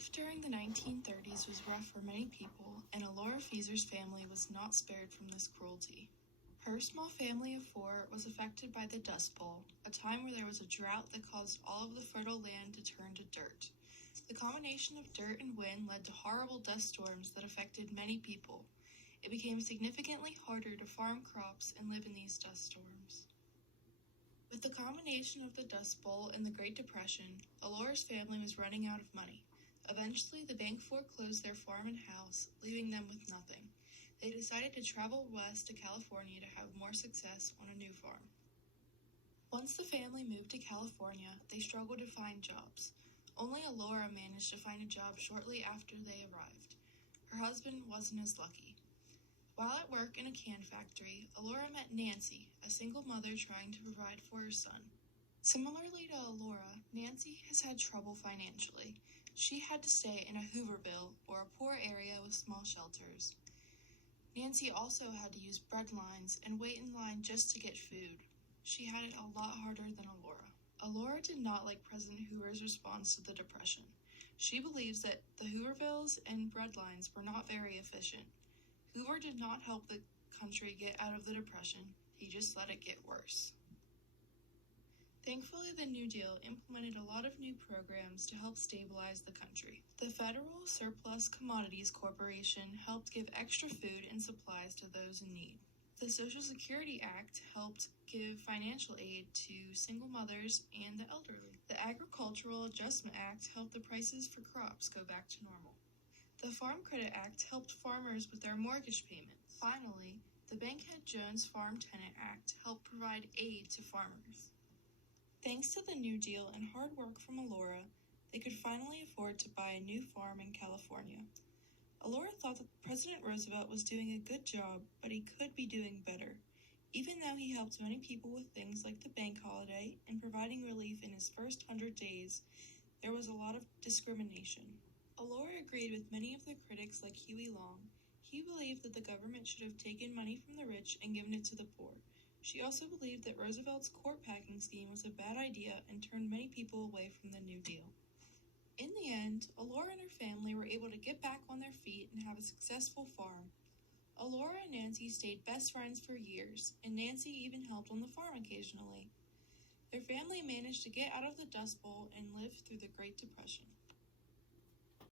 Life during the 1930s was rough for many people, and Alora Feazer's family was not spared from this cruelty. Her small family of four was affected by the Dust Bowl, a time where there was a drought that caused all of the fertile land to turn to dirt. The combination of dirt and wind led to horrible dust storms that affected many people. It became significantly harder to farm crops and live in these dust storms. With the combination of the Dust Bowl and the Great Depression, Alora's family was running out of money. Eventually, the bank foreclosed their farm and house, leaving them with nothing. They decided to travel west to California to have more success on a new farm. Once the family moved to California, they struggled to find jobs. Only Alora managed to find a job shortly after they arrived. Her husband wasn't as lucky. While at work in a can factory, Alora met Nancy, a single mother trying to provide for her son. Similarly to Alora, Nancy has had trouble financially. She had to stay in a Hooverville, or a poor area with small shelters. Nancy also had to use bread lines and wait in line just to get food. She had it a lot harder than Alora. Alora did not like President Hoover's response to the Depression. She believes that the Hoovervilles and bread lines were not very efficient. Hoover did not help the country get out of the Depression. He just let it get worse. Thankfully, the New Deal implemented a lot of new programs to help stabilize the country. The Federal Surplus Commodities Corporation helped give extra food and supplies to those in need. The Social Security Act helped give financial aid to single mothers and the elderly. The Agricultural Adjustment Act helped the prices for crops go back to normal. The Farm Credit Act helped farmers with their mortgage payments. Finally, the Bankhead-Jones Farm Tenant Act helped provide aid to farmers. Thanks to the New Deal and hard work from Alora, they could finally afford to buy a new farm in California. Alora thought that President Roosevelt was doing a good job, but he could be doing better. Even though he helped many people with things like the bank holiday and providing relief in his first 100 days, there was a lot of discrimination. Alora agreed with many of the critics like Huey Long. He believed that the government should have taken money from the rich and given it to the poor. She also believed that Roosevelt's court packing scheme was a bad idea and turned many people away from the New Deal. In the end, Alora and her family were able to get back on their feet and have a successful farm. Alora and Nancy stayed best friends for years, and Nancy even helped on the farm occasionally. Their family managed to get out of the Dust Bowl and live through the Great Depression.